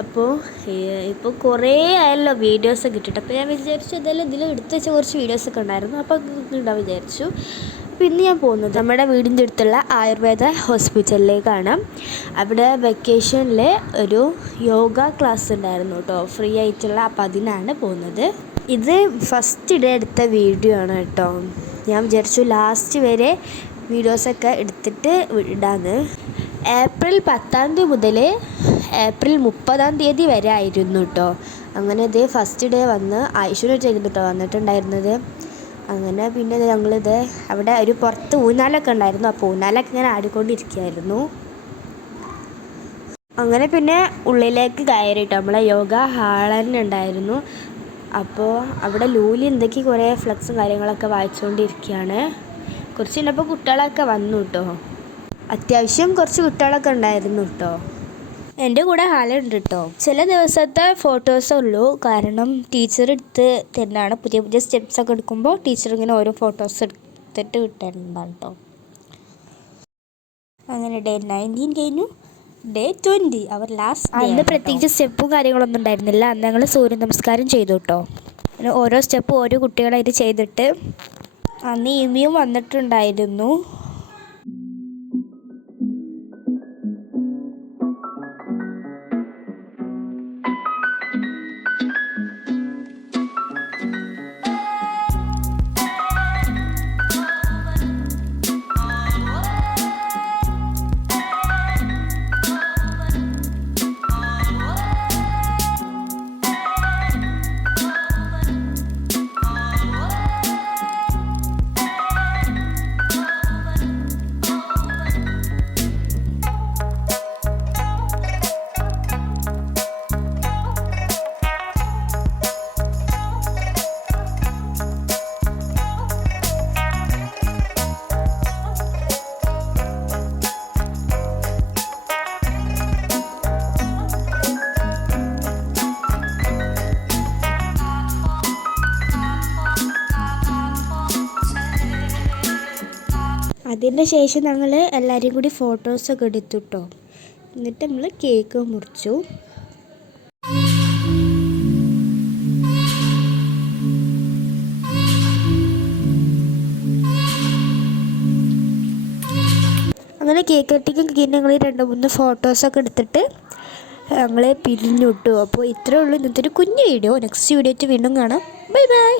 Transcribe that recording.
അപ്പോൾ ഇപ്പോൾ കുറേ ആയല്ലോ വീഡിയോസൊക്കെ ഇട്ടിട്ട്. അപ്പോൾ ഞാൻ വിചാരിച്ചു എന്തായാലും എടുത്ത് വെച്ച കുറച്ച് വീഡിയോസൊക്കെ ഉണ്ടായിരുന്നു, അപ്പോൾ ഉണ്ടാവും വിചാരിച്ചു. അപ്പോൾ ഇന്ന് ഞാൻ പോകുന്നത് നമ്മുടെ വീടിൻ്റെ അടുത്തുള്ള ആയുർവേദ ഹോസ്പിറ്റലിലേക്കാണ്. അവിടെ വെക്കേഷനിൽ ഒരു യോഗ ക്ലാസ് ഉണ്ടായിരുന്നു കേട്ടോ, ഫ്രീ ആയിട്ടുള്ള. അപ്പോൾ അതിനാണ് പോകുന്നത്. ഇത് ഫസ്റ്റ് ഡേ എടുത്ത വീഡിയോ ആണ് കേട്ടോ. ഞാൻ വിചാരിച്ചു ലാസ്റ്റ് വരെ വീഡിയോസൊക്കെ എടുത്തിട്ട് ഇടാന്ന്. ഏപ്രിൽ 10 മുതൽ ഏപ്രിൽ 30 വരെ ആയിരുന്നു കേട്ടോ. അങ്ങനെ ഇത് ഫസ്റ്റ് ഡേ വന്ന് ആയിഷൂരായിരുന്നു കേട്ടോ വന്നിട്ടുണ്ടായിരുന്നത്. അങ്ങനെ പിന്നെ ഞങ്ങളിത് അവിടെ ഒരു പുറത്ത് ഊഞ്ഞാലൊക്കെ ഉണ്ടായിരുന്നു. അപ്പോൾ ഊഞ്ഞാലൊക്കെ ഇങ്ങനെ ആടിക്കൊണ്ടിരിക്കുകയായിരുന്നു. അങ്ങനെ പിന്നെ ഉള്ളിലേക്ക് കയറിയിട്ട് നമ്മളെ യോഗ ഹാൾ തന്നെ ഉണ്ടായിരുന്നു. അപ്പോൾ അവിടെ ലൂലി എന്തൊക്കെ കുറേ ഫ്ലക്സും കാര്യങ്ങളൊക്കെ വായിച്ചുകൊണ്ടിരിക്കുകയാണ്. കുറച്ച് കഴിഞ്ഞപ്പോൾ കുട്ടികളൊക്കെ വന്നു കേട്ടോ. അത്യാവശ്യം കുറച്ച് കുട്ടികളൊക്കെ ഉണ്ടായിരുന്നു കേട്ടോ. എൻ്റെ കൂടെ ഹാളുണ്ട് കേട്ടോ. ചില ദിവസത്തെ ഫോട്ടോസേ ഉള്ളൂ, കാരണം ടീച്ചർ എടുത്ത് തരുന്നതാണ്. പുതിയ പുതിയ സ്റ്റെപ്സൊക്കെ എടുക്കുമ്പോൾ ടീച്ചർ ഇങ്ങനെ ഓരോ ഫോട്ടോസ് എടുത്തിട്ട് കിട്ടാറുണ്ടാണ് കേട്ടോ. അങ്ങനെ ഡേ 19 കഴിഞ്ഞു. ഡേ 20 അവർ ലാസ്റ്റ്. അന്ന് പ്രത്യേകിച്ച് സ്റ്റെപ്പും കാര്യങ്ങളൊന്നും ഉണ്ടായിരുന്നില്ല. അന്ന് ഞങ്ങൾ സൂര്യ നമസ്കാരം ചെയ്തു കേട്ടോ. പിന്നെ ഓരോ സ്റ്റെപ്പും ഓരോ കുട്ടികളായിട്ട് ചെയ്തിട്ട് അന്ന് ഇമിയും വന്നിട്ടുണ്ടായിരുന്നു. അതിന് ശേഷം ഞങ്ങൾ എല്ലാവരും കൂടി ഫോട്ടോസൊക്കെ എടുത്തു കേട്ടോ. എന്നിട്ട് നമ്മൾ കേക്ക് മുറിച്ചു. അങ്ങനെ കേക്ക് കട്ടിങ് കഴിഞ്ഞ് ഞങ്ങൾ 2-3 ഫോട്ടോസൊക്കെ എടുത്തിട്ട് ഞങ്ങൾ പിരിഞ്ഞു കിട്ടും. അപ്പോൾ ഇത്രയേ ഉള്ളൂ ഇന്നത്തെ ഒരു കുഞ്ഞു വീഡിയോ. നെക്സ്റ്റ് വീഡിയോ ആയിട്ട് വീണ്ടും കാണാം. Bye bye.